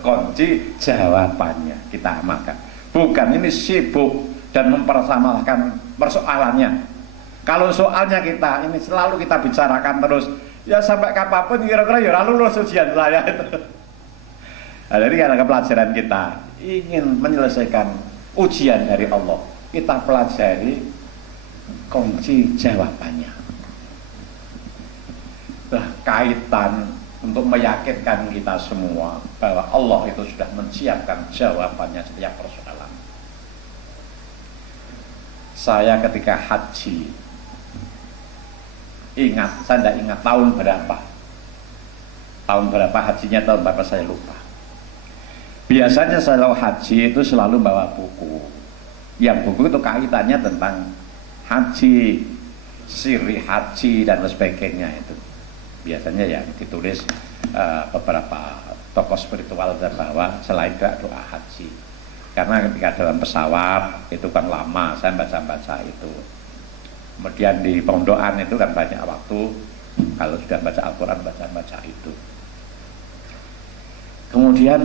kunci jawabannya kita amalkan. Bukan ini sibuk dan mempermasalahkan persoalannya. Kalau soalnya kita ini selalu kita bicarakan terus, ya sampai kapanpun kira-kira ya lulus ujian saya itu. Nah, jadi karena pelajaran kita ingin menyelesaikan ujian dari Allah, kita pelajari kunci jawabannya. Nah, kaitan untuk meyakinkan kita semua bahwa Allah itu sudah menyiapkan jawabannya setiap persoalan. Saya ketika haji, saya tidak ingat tahun berapa hajinya, tahun berapa saya lupa. Biasanya saya haji itu selalu bawa buku, yang buku itu kaitannya tentang haji, siri haji dan sebagainya itu. Biasanya yang ditulis beberapa tokoh spiritual bahwa selain doa haji, karena ketika dalam pesawat itu kan lama saya baca itu. Kemudian di pondokan itu kan banyak waktu, kalau sudah baca Al-Quran baca itu. Kemudian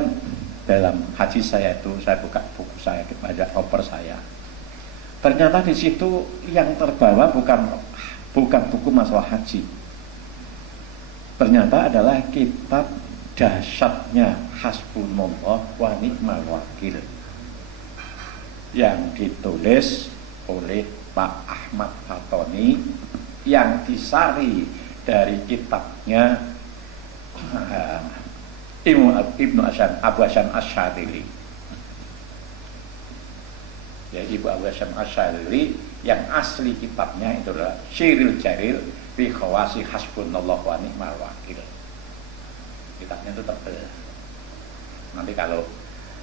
dalam haji saya itu saya buka buku saya, baca koper saya, ternyata di situ yang terbawa bukan buku masalah haji. Ternyata adalah kitab dahsyatnya Hasbunallah wa Ni'mal Wakil yang ditulis oleh Pak Ahmad Fatoni, yang disari dari kitabnya Ibnu Hasan Abu Hasan Asy'adili. Ya, Ibu Abu Hasan Asy'adili yang asli kitabnya itu adalah Syiril Jaril bi Khawasi Hasbunallah wa Ni'mal Wakil. Kitabnya itu tebal. Nanti kalau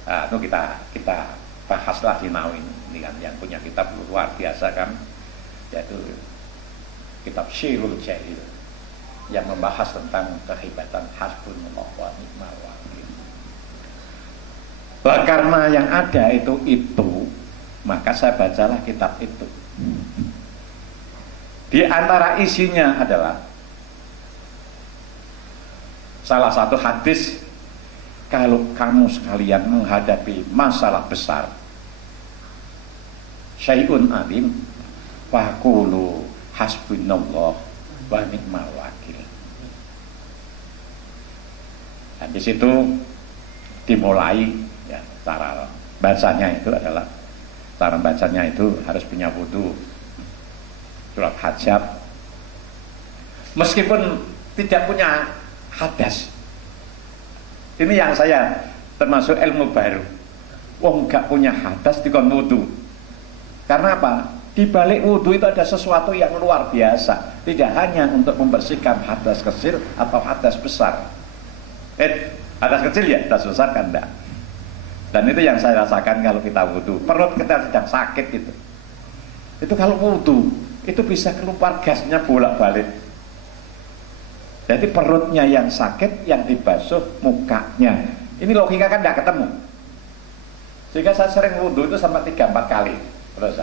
itu kita bahaslah di Nawawi ini kan, yang punya kitab luar biasa kan, yaitu kitab Syiril Jaril yang membahas tentang kehebatan Hasbunallah wa Ni'mal Wakil. Karena yang ada itu, maka saya bacalah kitab itu. Di antara isinya adalah salah satu hadis, kalau kamu sekalian menghadapi masalah besar, syai'un alim, faqulu hasbunallah wa ni'mal wakil. Dan di situ dimulai ya, cara bacanya itu adalah, cara bacanya itu harus punya wudu, surat hajat, meskipun tidak punya hadas. Ini yang saya termasuk ilmu baru. Enggak punya hadas dikon wudu. Karena apa? Di balik wudu itu ada sesuatu yang luar biasa. Tidak hanya untuk membersihkan hadas kecil atau hadas besar. Hadas kecil ya, hadas besar kan enggak. Dan itu yang saya rasakan kalau kita wudu. Perut kita sedang sakit itu. Itu kalau wudu itu bisa keluar gasnya bolak-balik. Jadi perutnya yang sakit, yang dibasuh mukanya. Ini logika kan tidak ketemu. Sehingga saya sering wudu itu sampai 3-4 kali. Terus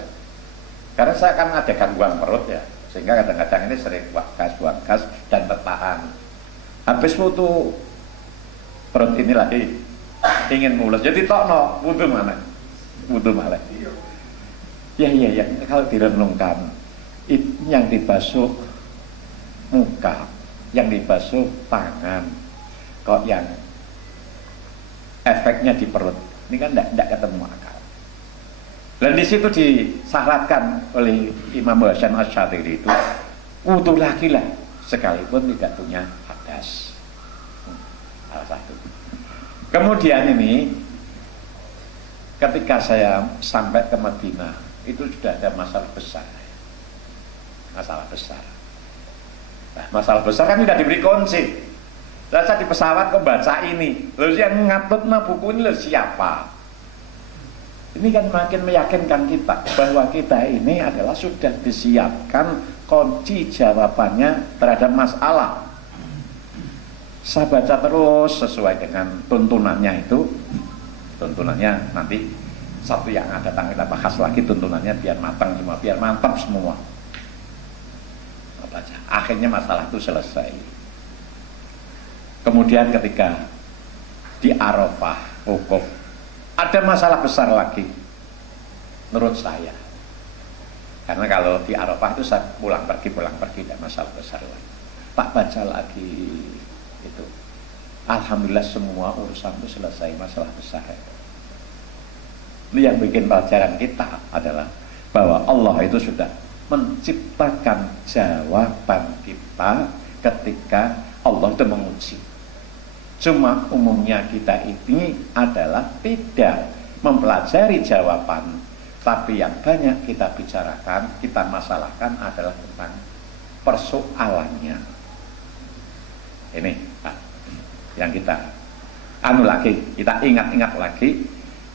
karena saya kan ada gangguan perut ya, sehingga kadang-kadang ini sering buang gas dan tertahan. Habis wudu, perut ini lagi ingin mulus. Jadi tokno wudu mana? Wudu malah. Ya, kalau direnungkan, yang dibasuh muka, yang dibasuh tangan, kok yang efeknya di perut. Ini kan tidak ketemu akal. Dan di situ disyaratkan oleh Imam Hasan Asy'adili itu wudu lagi lah, sekalipun tidak punya hadas. Salah satu. Kemudian ini ketika saya sampai ke Madinah itu sudah ada masalah besar. Masalah besar. Nah, masalah besar kan sudah diberi kunci. Saya di pesawat kok baca ini. Lalu yang ngatur buku ini siapa? Ini kan makin meyakinkan kita bahwa kita ini adalah sudah disiapkan kunci jawabannya terhadap masalah. Saya baca terus sesuai dengan tuntunannya itu. Tuntunannya nanti satu yang ada datang kita bahas lagi tuntunannya biar matang semua, biar mantap semua. Baca. Akhirnya masalah itu selesai. Kemudian ketika di Arafah wukuf. Ada masalah besar lagi menurut saya. Karena kalau di Arafah itu saya pulang pergi tidak masalah besar lagi. Tak baca lagi itu. Alhamdulillah semua urusan itu selesai, masalah besar. Ini yang bikin pelajaran kita adalah bahwa Allah itu sudah menciptakan jawaban kita ketika Allah itu menguji. Cuma umumnya kita ini adalah tidak mempelajari jawaban, tapi yang banyak kita bicarakan, kita masalahkan adalah tentang persoalannya. Ini Pak, yang kita kita ingat-ingat lagi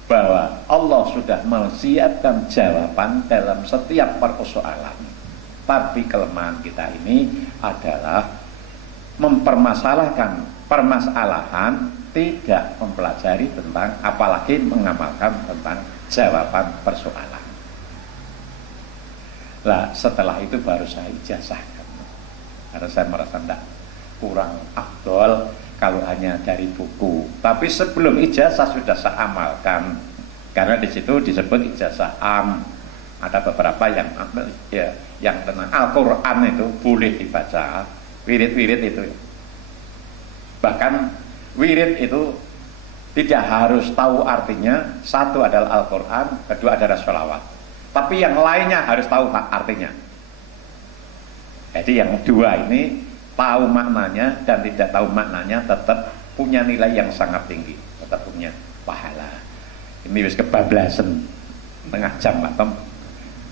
bahwa Allah sudah menyiapkan jawaban dalam setiap persoalan. Tapi kelemahan kita ini adalah mempermasalahkan permasalahan, tidak mempelajari tentang, apalagi mengamalkan tentang jawaban persoalan. Lah setelah itu baru saya ijazahkan, karena saya merasa tidak kurang afdol kalau hanya dari buku. Tapi sebelum ijazah sudah saya amalkan, karena di situ disebut ijazah am. Ada beberapa yang ya, yang tentang Al-Quran itu boleh dibaca, wirid-wirid itu. Bahkan wirid itu tidak harus tahu artinya. Satu adalah Al-Quran, kedua adalah sholawat. Tapi yang lainnya harus tahu artinya. Jadi yang dua ini tahu maknanya dan tidak tahu maknanya tetap punya nilai yang sangat tinggi, tetap punya pahala. Ini wis kebablasan tengah jam Pak.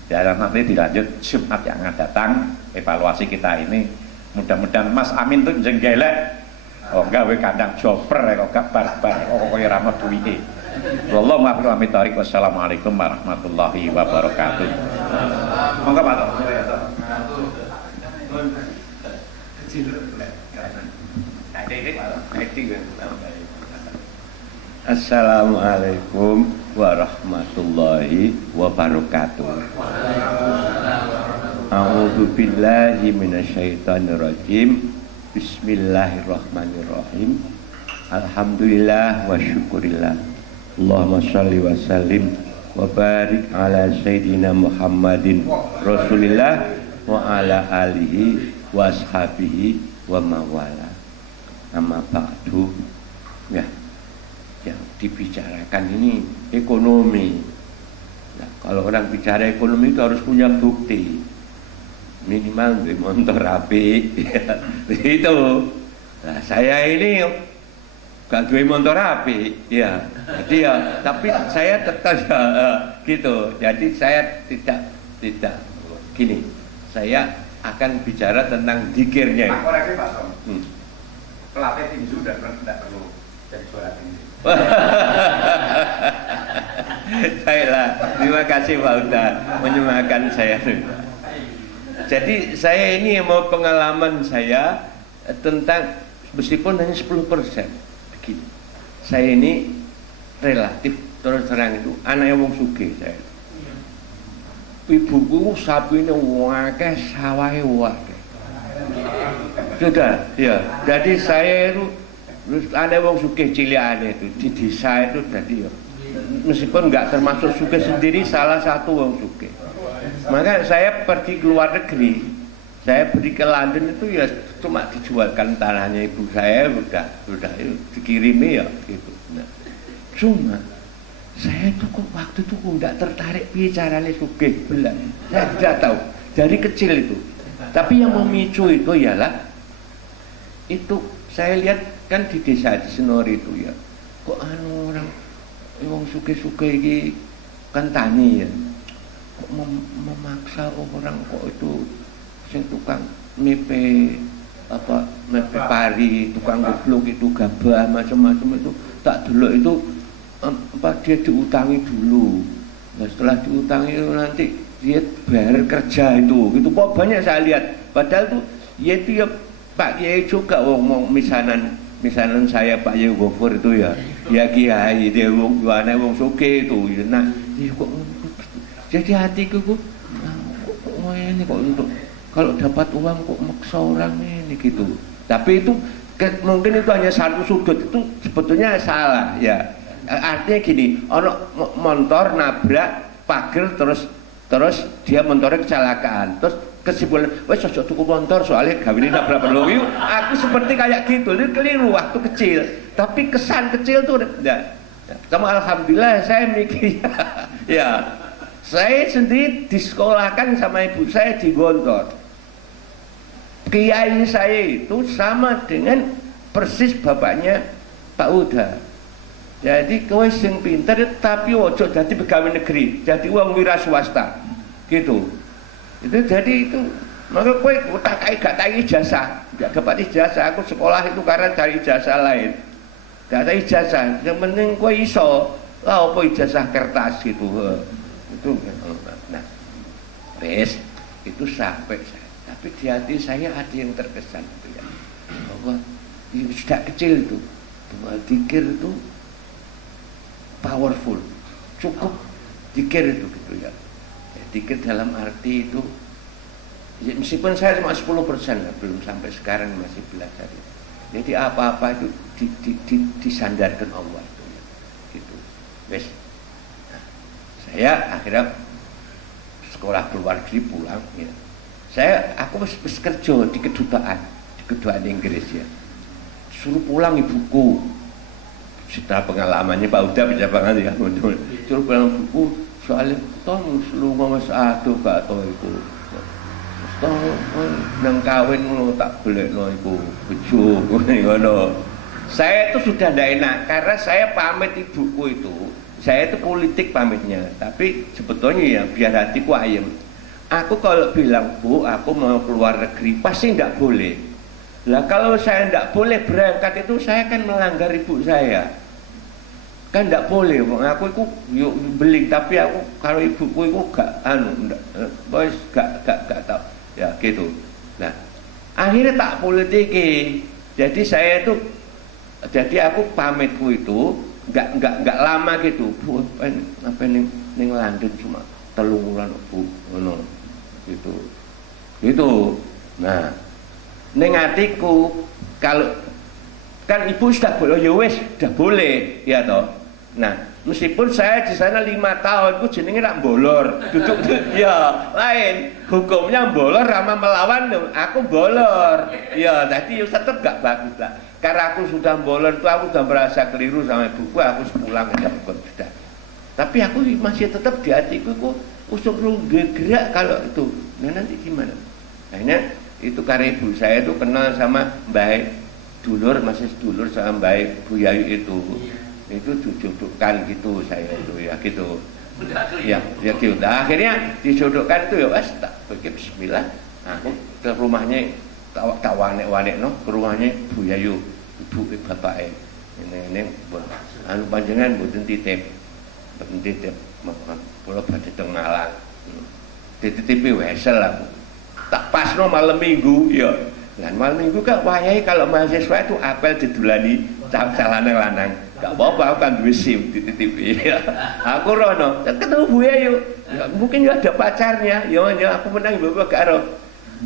Ya nanti dilanjut Jumat yang akan datang evaluasi kita ini. Mudah-mudahan Mas Amin tuh jenggelek. Oh gawe kandang joper kok gak barbar kok koyo ra mau duwike. Wallahu a'lam. Wassalamualaikum warahmatullahi wabarakatuh. Monggo Pak. Assalamualaikum warahmatullahi wabarakatuh. A'udzu billahi minasyaitonir rajim. Bismillahirrahmanirrahim. Alhamdulillah wa syukurillah. Allahumma shalli wa sallim wa barik ala sayyidina Muhammadin Rasulillah wa ala alihi wa ashabihi wa mawala. Amma ba'du. Ya, yang dibicarakan ini ekonomi. Nah, kalau orang bicara ekonomi itu harus punya bukti, minimal di motor api. Itu. Nah, saya ini gak duwe motor api, ya. Jadi ya, tapi saya tetap ya, gitu. Jadi saya tidak gini. Saya akan bicara tentang zikirnya. Pak koreksi Pak Som. Pelatih tinju tidak perlu jadi suara tinggi. Baiklah, terima kasih Pak Uda menyemangatkan saya. Jadi saya ini mau pengalaman saya tentang meskipun hanya 10%. Begini, saya ini relatif terus terang itu anaknya wong sugih saya. Ibuku sapinya wakeh, sawahnya wakeh. Sudah, ya. Jadi saya itu ada wong sugih ciliane itu di desa itu, jadi ya. Meskipun nggak termasuk sugih sendiri, salah satu wong sugih. Maka saya pergi ke luar negeri, saya pergi ke London itu ya cuma dijualkan tanahnya ibu saya, udah itu dikirimi ya gitu. Nah, cuma saya itu kok waktu itu kok nggak tertarik bicaranya sugih belan. Saya tidak tahu dari kecil itu. Tapi yang memicu itu ialah itu saya lihat kan di desa di Senori itu ya, kok orang wong sugih-sugih ini kan tani ya, kok memaksa orang kok itu sing tukang mepe pari, tukang goblok itu gabah macam-macam itu tak delok itu dia diutangi dulu. Nah, setelah diutangi itu nanti dia bayar kerja itu kok banyak saya lihat. Padahal tuh ya itu ya Pak Kiai juga mau misanan saya Pak Kiai Gofur itu ya kiai dia wong anak wong sugih itu. Nah, kok jadi hatiku kok ini kok untuk kalau dapat uang kok maksa orang ini gitu. Tapi itu Mungkin itu hanya satu sudut, itu sebetulnya salah ya. Artinya gini, ono motor nabrak pagar terus dia motornya kecelakaan, terus kesimpulan, wes cocok tuku motor soalnya gawini nabrak perlu. Aku seperti kayak gitu, itu keliru waktu kecil. Tapi kesan kecil tuh enggak. Sama alhamdulillah saya mikir ya, saya sendiri disekolahkan sama ibu saya di Gontor. Kiai saya itu sama dengan persis bapaknya Pak Uda. Jadi kowe sing pinter tapi ojo dadi pegawai negeri, jadi uang wira swasta. Gitu. Itu jadi itu maka kowe tak gak tak ijazah, gak dapat ijazah. Aku sekolah itu karena cari ijazah lain. Gak ada ijazah, yang penting kowe iso. Lah apa ijazah kertas gitu. Itu nah. Wes, itu sampai saya. Tapi di hati saya ada yang terkesan gitu ya. Bahwa sudah kecil itu, bahwa zikir itu powerful, cukup zikir itu gitu ya. Zikir dalam arti itu ya, meskipun saya cuma 10% lah, belum sampai sekarang masih belajar. Jadi apa-apa itu disandarkan Allah itu ya. Gitu. Wes. Nah, saya akhirnya sekolah keluar negeri pulang ya. Aku wis kerja di kedutaan Inggris ya. Suruh pulang ibuku. Setelah pengalamannya Pak Uda bisa banget ya. Suruh pulang ibuku soalnya tong lunga wis adoh gak to iku. Tong nang kawin ngono tak golekno iku bojo ngono. Saya itu sudah ndak enak karena saya pamit ibuku itu. Saya itu politik pamitnya, tapi sebetulnya ya biar hatiku ayem. Aku kalau bilang, Bu, aku mau keluar negeri, pasti tidak boleh. Lah kalau saya tidak boleh berangkat itu, saya kan melanggar ibu saya. Kan tidak boleh, aku itu yuk beli, tapi aku kalau ibuku itu gak boys gak tahu, ya gitu. Nah, akhirnya tak politiki. Jadi saya itu, jadi aku pamitku itu nggak lama gitu. Bu, apa ning London cuma 3 bulan, Bu, ngono. Gitu. Nah, ning atiku kalau kan ibu sudah boleh, ya wes sudah boleh, ya toh. Nah, meskipun saya di sana 5 tahun, ku jenenge rak bolor, duduk ya lain. Hukumnya bolor sama melawan, aku bolor. Ya, tadi tetap gak bagus lah. Karena aku sudah bolor itu, aku sudah merasa keliru sama ibuku, aku pulang aja sudah. Tapi aku masih tetap di hatiku, usuk gerak kalau itu. Nah nanti gimana? Akhirnya itu karena ibu saya itu kenal sama Mbak Dulur, masih dulur sama Mbak Bu Yayu itu. Itu dijodohkan gitu saya itu ya gitu. Ya gitu. Nah, akhirnya dijodohkan itu ya wes tak pakai bismillah. Aku ke rumahnya tak wanek-wanek no, ke rumahnya Bu Yayu, ibu bapake. Ini anu panjenengan mboten titip. Mboten titip. Kula badhe teng Malang. Dititipi wesel aku. Tak pasno malam Minggu ya. Lah malam Minggu kan wayahe kalau mahasiswa itu apel didulani lanang-lanang. Gak apa-apa aku kan duwe SIM dititipi. Aku rono, ketemu Bu Yayu. Ya, mungkin ada pacarnya. Ya aku menang bapak gak ero.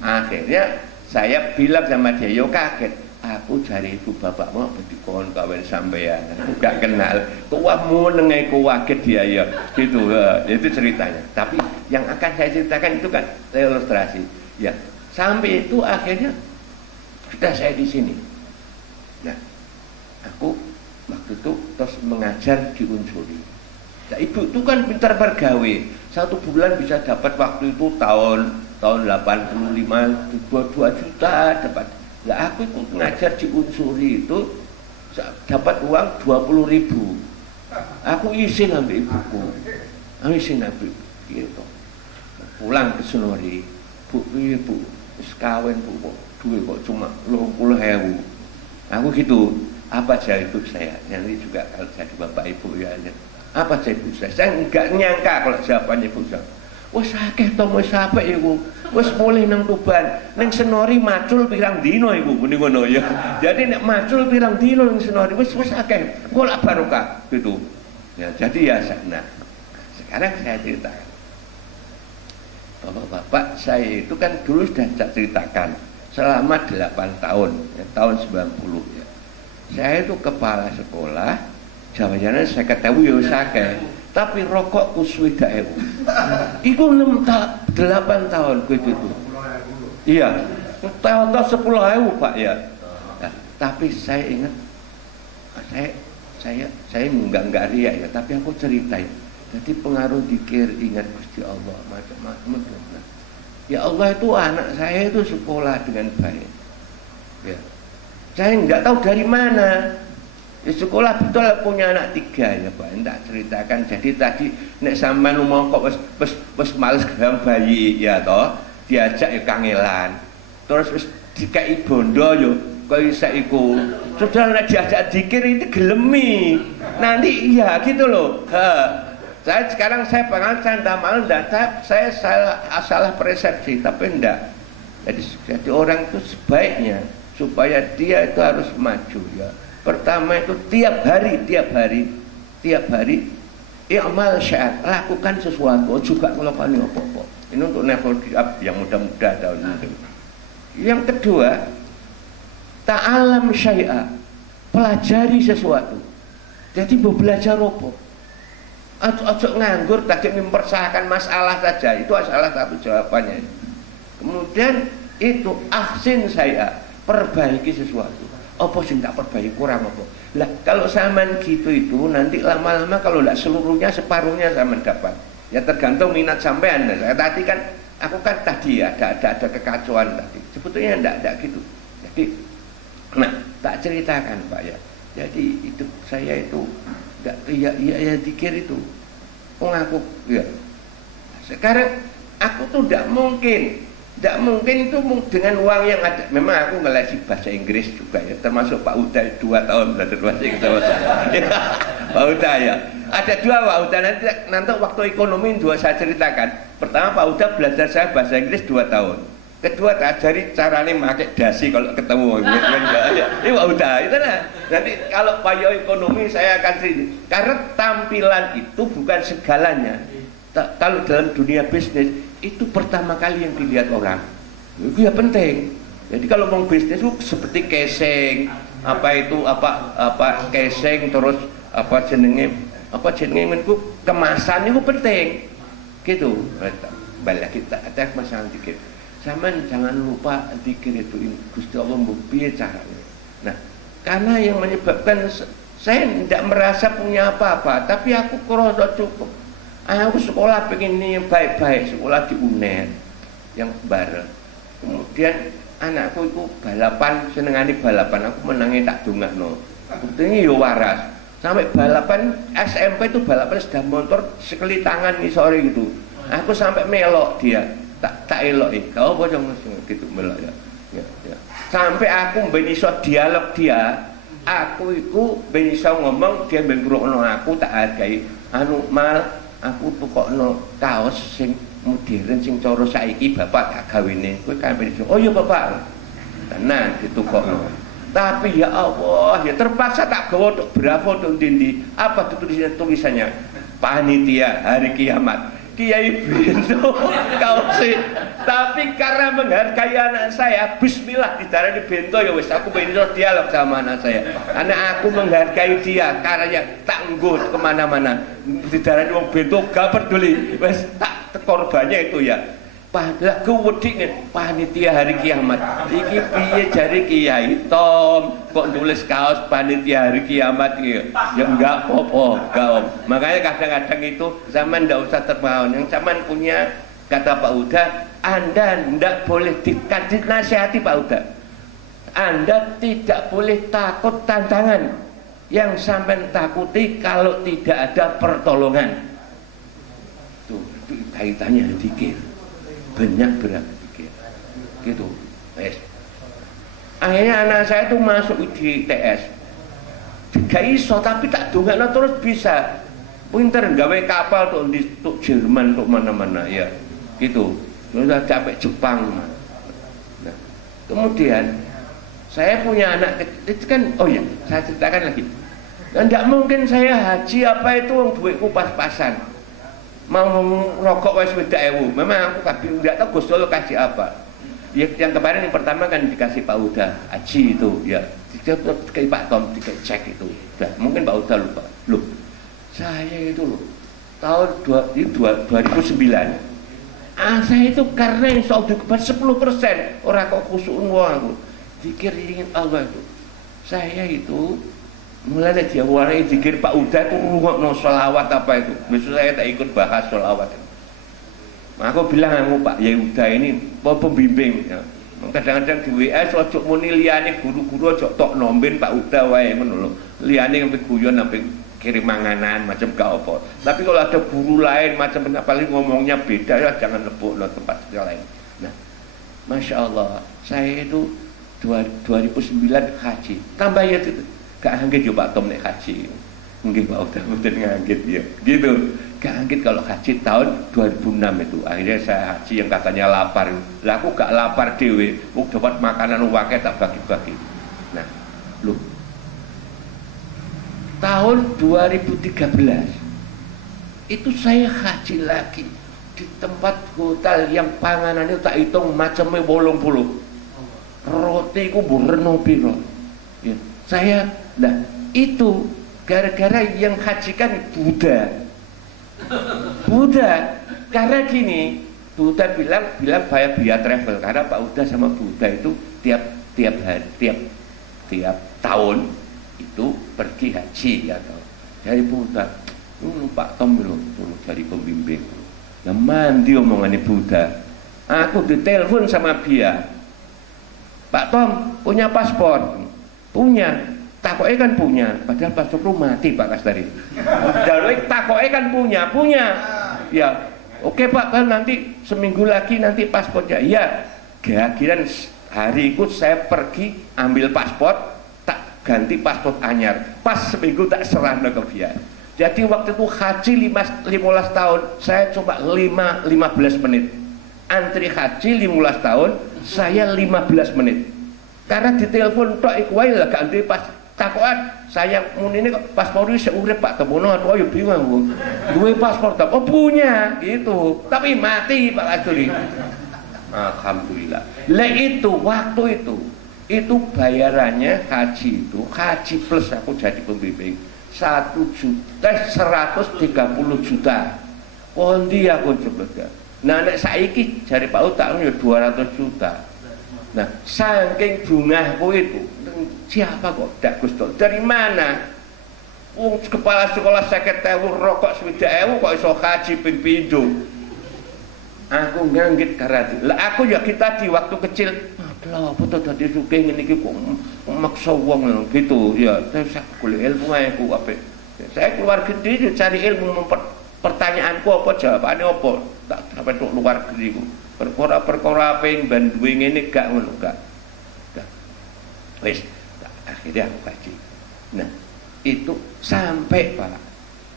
Akhirnya saya bilang sama dia, yo kaget. Aku cari ibu bapakmu dikon kawin sampean. Aku gak kenal. Kuwamu nengai kaget dia ya. Gitu. Itu ceritanya. Tapi yang akan saya ceritakan itu kan ilustrasi. Ya, sampai itu akhirnya sudah saya di sini. Nah, aku waktu itu terus mengajar di Unsuri. Nah, ibu itu kan pintar bergawe. 1 bulan bisa dapat waktu itu tahun 85 2 juta dapat. Lah aku itu ngajar di Unsuri itu dapat uang 20.000. Aku izin ambil ibuku. Aku izin ambil gitu. Pulang ke Senori. Bu, wis kawin Bu, duit kok cuma 20.000. Aku gitu. Apa jari ibu saya? Nanti juga kalau jadi bapak ibu ya. Apa jari ibu saya? Saya enggak nyangka kalau jawabannya ibu saya. Wes akeh to wis apik iku. Wis mulih nang Tuban, ning Senori macul pirang dino iku muni ngono ya. Jadi nek macul pirang dino ning Senori wis akeh. Engko lak barokah gitu. Ya, jadi ya nah. Sekarang saya ceritakan. Bapak-bapak saya itu kan dulu sudah saya ceritakan. selama 8 tahun, ya, tahun 90 ya. Saya itu kepala sekolah, jawabannya saya ketahui ya sakit, tapi rokokku swidak ewu. Iku 8 tahun itu. Iya, tahun 10.000 Pak ya. Nah, tapi saya ingat, saya enggak riak ya, tapi aku ceritain. Jadi pengaruh dikir ingat Gusti Allah macam-macam. Ya Allah itu anak saya itu sekolah dengan baik. Ya. Saya nggak tahu dari mana. Ya sekolah betul punya anak 3 ya Pak. Enggak ceritakan. Jadi tadi nek sampean mau kok wis males gang bayi ya toh, diajak ya kangelan. Terus wis dikai bondo yo kok isa iku. Sudah nek diajak dikir itu gelemi. Nanti iya gitu loh. Sekarang saya pengacara damal dan saya salah persepsi, tapi enggak. Jadi orang itu sebaiknya supaya dia itu harus maju ya. Pertama itu tiap hari i'mal sya'at, lakukan sesuatu juga melakukan apa-apa. Ini untuk level yang muda-muda tahun ini. Yang kedua, ta'alam syai'a, pelajari sesuatu. Jadi mau belajar apa? Ojo nganggur tadi mempersahkan masalah saja, itu salah satu jawabannya. Kemudian itu ahsin saya, perbaiki sesuatu. Apa sih tak perbaiki, kurang apa? Lah kalau zaman gitu itu nanti lama-lama kalau tidak seluruhnya separuhnya zaman dapat. Ya tergantung minat sampean. Saya tadi kan aku kan tadi ya ada kekacauan tadi. Sebetulnya enggak gitu. Jadi nah tak ceritakan Pak ya. Jadi itu saya itu ya dikir itu aku ya sekarang aku tuh tidak mungkin itu dengan uang yang ada. Memang aku ngeles bahasa Inggris juga ya, termasuk Pak Uda 2 tahun belajar bahasa Inggris sama saya. Pak Uda ya ada 2 Pak Uda, nanti waktu ekonomi 2 saya ceritakan. Pertama Pak Uda belajar saya bahasa Inggris 2 tahun, kedua ajari caranya pakai dasi kalau ketemu ini Pak Uda itu nah. Nanti kalau payo ekonomi saya akan cerita, karena tampilan itu bukan segalanya. Kalau dalam dunia bisnis itu pertama kali yang dilihat orang itu ya penting. Jadi kalau mau bisnis itu seperti casing casing, terus jenenge itu kemasan itu penting gitu. Balik kita ada masalah dikit. Jangan lupa zikir itu Gusti Allah piye caranya. Nah, karena yang menyebabkan saya tidak merasa punya apa-apa, tapi aku kurasa cukup. Aku sekolah pengen ini baik-baik, sekolah di UNER yang bareng. Kemudian anakku itu balapan, senengane balapan, aku menangnya tak dongakno. Buktinya ya waras. Sampai balapan SMP itu balapan sepeda motor sekeli tangan nih sore gitu. Aku sampai melok dia. Tak elok kau bocong gitu melok ya. Sampai aku ben iso dialog dia, aku iku ben iso ngomong, dia ben ngrungokno aku, tak hargai. Mal aku tukokno kaos sing modern sing cara saiki bapak tak gawene. Kowe kan ben iso. Oh iya bapak. Tenan ditukokno. Tapi ya Allah, ya terpaksa tak gawa tok bravo tok ndi. Apa tulisannya? Panitia hari kiamat. Kiai Bento kau sih, tapi karena menghargai anak saya, bismillah didarani Bento ya wis aku pengen dialog sama anak saya. Karena aku menghargai dia, karena tak nggut kemana-mana. Didarani wong Bento gak peduli, wis tak korbannya itu ya. Padahal kewedhi panitia hari kiamat. Iki piye jari Kiai Tom kok nulis kaos panitia hari kiamat iki. Ya enggak apa-apa, enggak Om. Makanya kadang-kadang itu zaman ndak usah terpaut. Yang zaman punya kata Pak Uda, Anda ndak boleh dinasihati Pak Uda. Anda tidak boleh takut tantangan. Yang sampai takuti kalau tidak ada pertolongan. Tuh, kaitannya dikir. Banyak berpikir gitu. Akhirnya anak saya itu masuk di TS gak iso, tapi tak dongakno terus bisa pinter gawe kapal untuk Jerman, untuk mana-mana ya gitu. Sudah sampai Jepang. Nah, kemudian saya punya anak itu kan, oh ya saya ceritakan lagi. Tidak mungkin saya haji apa itu duitku pas-pasan. Mau rokok wis 20.000. Memang aku kabeh ndak tahu Gusti Allah kasih apa. yang kemarin yang pertama kan dikasih Pak Uda Haji itu ya, dikasih Pak Tom dicek itu, udah mungkin Pak Uda lupa. Loh, saya itu loh tahun 2009, saya itu karena insya Allah 10% orang kok khusyuk aku, zikir ingin Allah itu, saya itu mulai dia warai zikir Pak Uda itu rungokno sholawat apa itu, besok saya tak ikut bahas sholawat itu. Aku bilang sama Pak Yehuda ini pembimbing ya. Kadang-kadang di WA ojo muni liyane guru-guru ojo tok nomben Pak Uda wae ngono lho. Liyane sampai guyon sampai kirim manganan macam gak apa. Tapi kalau ada guru lain macam paling ngomongnya beda ya jangan lebokno tempat lain. Nah, Masya Allah, saya itu 2009 haji. Tambah ya itu gak anggit yo Pak Tom nek haji. Nggih Pak Uda mboten nganggit ya. Gitu. Gak anggit kalau haji tahun 2006 itu. Akhirnya saya haji yang katanya lapar. Lah aku gak lapar dewe, aku dapat makanan wakil tak bagi-bagi. Nah, loh. Tahun 2013 itu saya haji lagi di tempat hotel yang panganannya tak hitung macamnya 80. Roti ku bureno piro. Ya, saya lah itu gara-gara yang haji kan Buddha, karena gini, Buddha bilang bayar biaya travel karena Pak Uda sama Buddha itu tiap tahun itu pergi haji ya toh. Dari Buddha, Pak Tom loh dari pembimbing. Nah mandi omongannya Buddha. Aku ditelepon sama dia, Pak Tom punya paspor, punya. Takoke kan punya, padahal pasporku mati Pak Kastari. Jalur takoke kan punya. Ya, oke Pak, kan nanti seminggu lagi nanti paspornya. Ya, kira-kira hari itu saya pergi ambil paspor, tak ganti paspor anyar. Pas seminggu tak serah ke dia. Jadi waktu itu haji 15 tahun, saya coba 15 menit. Antri haji 15 tahun, saya 15 menit. Karena ditelepon tok iku wae lah ganti pas takokan saya muni ini paspor ini seurip Pak Temono atau ayo bingung duwe paspor tak oh punya gitu tapi mati Pak Kasturi. Alhamdulillah lah itu waktu itu bayarannya haji itu haji plus aku jadi pembimbing 1.130 juta kondi aku coba. Nah nek saiki jari Pak Uta ya 200 juta. Nah saking bungahku itu siapa kok dak Gusto dari mana kepala sekolah 50.000 rokok 20.000 kok iso haji ping pindho. Aku nganggit karena lah aku ya kita di waktu kecil lha apa to dadi sugih ngene iki kok maksa wong gitu ya saya kuliah ilmu ae ku apik. Saya keluar gede cari ilmu pertanyaanku apa jawabannya apa tak sampai tok luar negeri ku perkara ping ben duwe ngene gak ngono gak wis akhirnya aku kaji. Nah itu sampai Pak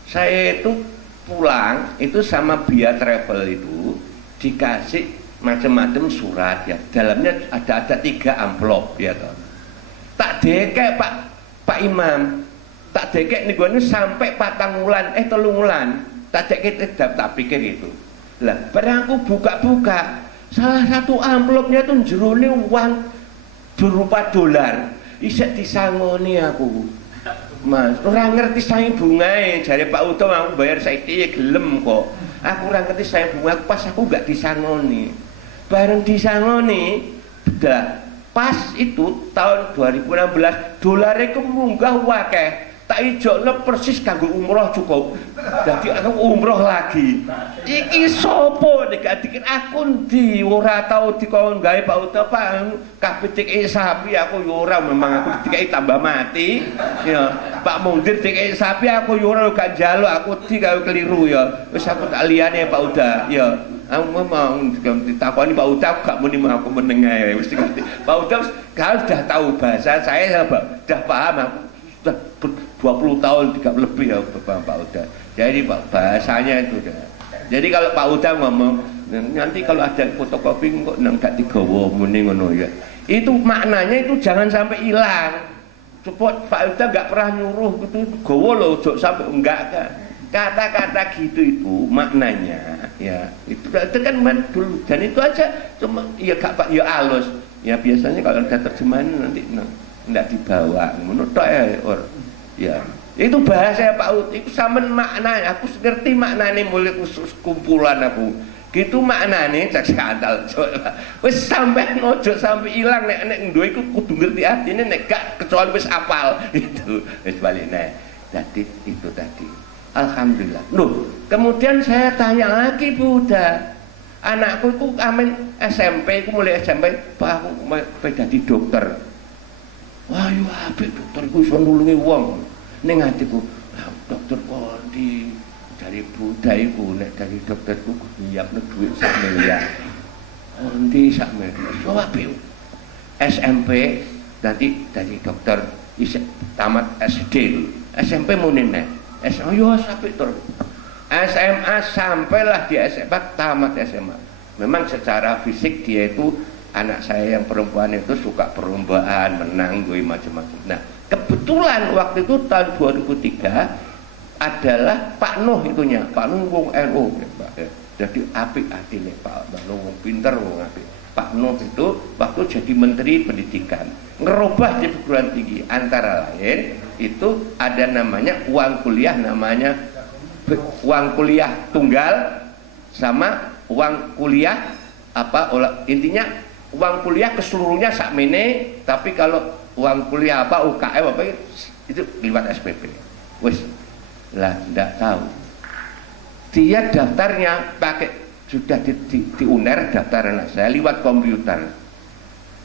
saya itu pulang itu sama biaya travel itu dikasih macam-macam surat ya dalamnya ada 3 amplop ya toh. Tak dekek Pak Imam tak dekek nih gue sampai 4 bulan 3 bulan tak dekek tak pikir itu lah pada aku buka-buka salah satu amplopnya tuh jerone uang berupa dolar isek disangoni aku Mas orang ngerti saya bungae jare Pak Uto aku bayar saiki gelem kok aku orang ngerti saya bunga pas aku gak disangoni bareng disangoni udah pas itu tahun 2016 dolarnya kemunggah wakeh tak ijokno persis kanggo umroh cukup jadi aku umroh lagi iki sopo nek dikir aku ndi ora tau dikon gawe Pak Uto Pak kabeh dikeki sapi aku yo ora memang aku dikeki tambah mati ya Pak Mundir dikeki sapi aku yo ora gak njaluk aku gawe keliru ya wis aku tak liyane Pak Uda ya aku mau ditakoni Pak Uda aku gak muni aku meneng ae wis Pak Uda sudah tahu bahasa saya sudah paham aku sudah 20 tahun 30 lebih ya Pak Uda. Jadi bahasanya itu dah. Jadi kalau Pak Uda ngomong nanti kalau ada fotokopi kok nang gak digawa muni ngono ya. Itu maknanya itu jangan sampai hilang. Supaya Pak Uda gak pernah nyuruh gitu gawa lho ojo sampai enggak kan. kata-kata gitu itu maknanya ya itu kan dulu dan itu aja cuma ya gak pak ya alus ya biasanya kalau ada terjemahan nanti enggak dibawa menurut ya itu bahasa Pak Ut itu sama maknanya aku ngerti maknanya mulai khusus kumpulan aku gitu maknanya cak skandal wis sampai ojo sampai hilang nek duwe iku kudu ngerti artine nek gak kecuali wis apal itu wis baliknya jadi itu tadi. Alhamdulillah. Loh, kemudian saya tanya lagi Buddha, anakku itu amin SMP, aku mulai SMP, Pak aku mau jadi dokter. Wah, yo apik dokter ku iso nulungi wong. Ning atiku, dokter kondi dari Buddha iku nek dari dokter ku nyiapno duit 1 miliar. Kondi 1 miliar. So apik. SMP nanti dari dokter tamat SD. SMP muni nek SMA sampai terus SMA sampailah di SMA tamat SMA. Memang secara fisik dia itu anak saya yang perempuan itu suka perlombaan menang gue macam-macam. Nah kebetulan waktu itu tahun 2003 adalah Pak Nuh itunya Pak Nuh wong NU ya, Pak. Jadi apik atine Pak Nuh wong pinter wong apik. Pak Nuh itu waktu jadi Menteri Pendidikan ngerubah di perguruan tinggi antara lain itu ada namanya uang kuliah namanya uang kuliah tunggal sama uang kuliah apa intinya uang kuliah keseluruhnya sakmene tapi kalau uang kuliah apa UKM apa itu lewat SPP wes lah tidak tahu dia daftarnya pakai sudah di UNER daftar anak saya lewat komputer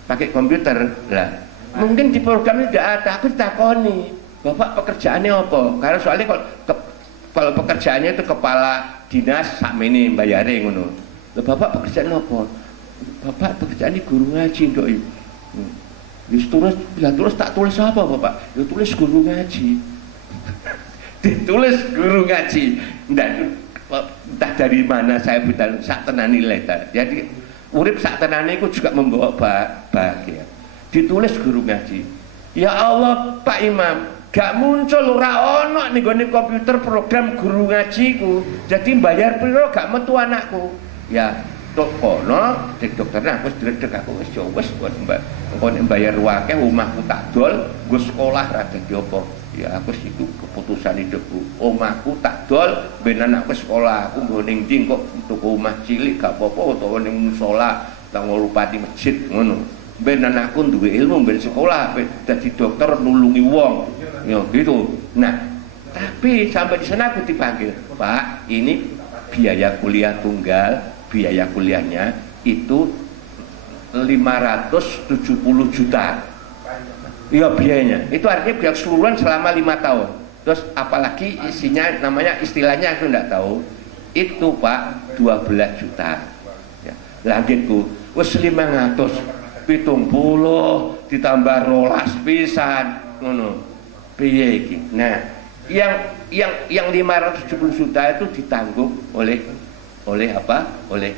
pakai komputer lah mungkin di programnya tidak ada aku takoni bapak pekerjaannya apa karena soalnya kalau pekerjaannya itu kepala dinas sakmene bayare ngono lho bapak pekerjaan apa bapak pekerjaan guru ngaji ndok tulis tak tulis apa bapak ya tulis guru ngaji ditulis guru ngaji entah dari mana saya bilang sak tenani letter. Jadi urip sak tenani itu juga membawa bahagia. Ditulis guru ngaji. Ya Allah Pak Imam, gak muncul ora ono ning gone komputer program guru ngajiku. Jadi bayar piro gak metu anakku. Ya tok kono cek dokternya aku dredeg aku wis yo wis engko nek bayar akeh omahku tak dol, nggo sekolah ra dadi apa. Ya aku itu keputusan hidupku omahku tak dol ben anakku sekolah aku nggo ning ndi kok tuku omah cilik gak apa-apa utawa ning musala tak ngurupati masjid ngono ben anakku duwe ilmu ben sekolah ben dadi dokter nulungi wong ya gitu. Nah tapi sampai di sana aku dipanggil Pak ini biaya kuliah tunggal biaya kuliahnya itu 570 juta. Iya biayanya, itu artinya biaya keseluruhan selama 5 tahun. Terus apalagi isinya namanya istilahnya aku enggak tahu. Itu Pak 12 juta. Ya. Langitku, wes 570 ditambah 12 pisan, ngono. Piye iki? Nah, yang 570 juta itu ditanggung oleh apa? Oleh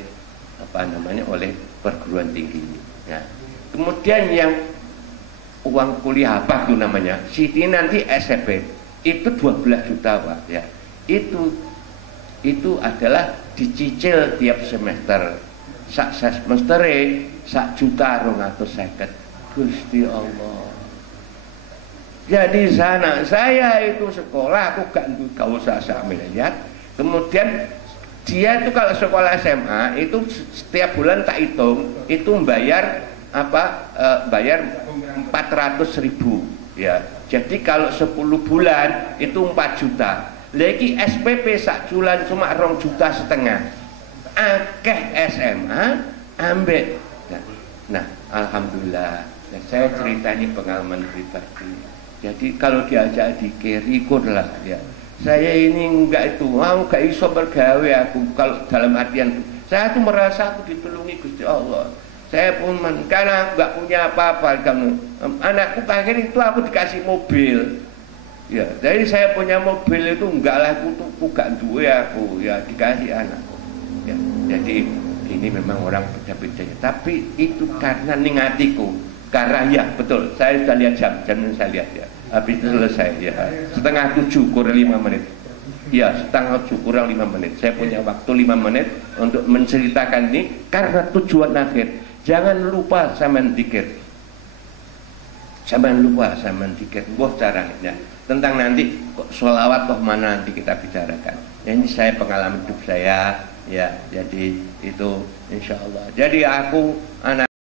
perguruan tinggi. Nah, kemudian yang uang kuliah apa tuh namanya Siti nanti SMP itu 12 juta Pak ya itu adalah dicicil tiap semester sak semester sak juta 250 Gusti Allah. Jadi sana saya itu sekolah aku gak usah sak miliar kemudian dia itu kalau sekolah SMA itu setiap bulan tak hitung itu bayar bayar 400.000 ya. Jadi kalau 10 bulan itu 4 juta. Lagi SPP sak bulan cuma 2,5 juta. Akeh SMA ambek. Nah, alhamdulillah. Nah, saya cerita ini pengalaman pribadi. Jadi kalau diajak di ikut lah ya. Saya ini enggak itu, gak iso bergawe aku kalau dalam artian saya tuh merasa aku ditulungi Gusti Allah. Saya pun karena nggak punya apa-apa kamu anakku akhirnya itu aku dikasih mobil ya jadi saya punya mobil itu enggak lah aku gak duwe aku ya dikasih anakku ya jadi ini memang orang beda-beda tapi itu karena ningatiku karena ya betul saya sudah lihat jam saya lihat ya habis itu selesai ya 6:30 kurang 5 menit Ya, setengah 7 kurang 5 menit. Saya punya waktu 5 menit untuk menceritakan ini karena tujuan akhir. Jangan lupa sampean zikir. Sampean lupa sampean zikir. Wah caranya. Tentang nanti sholawat toh mana nanti kita bicarakan. Ya, ini saya pengalaman hidup saya. Ya, jadi itu insya Allah. Jadi aku anak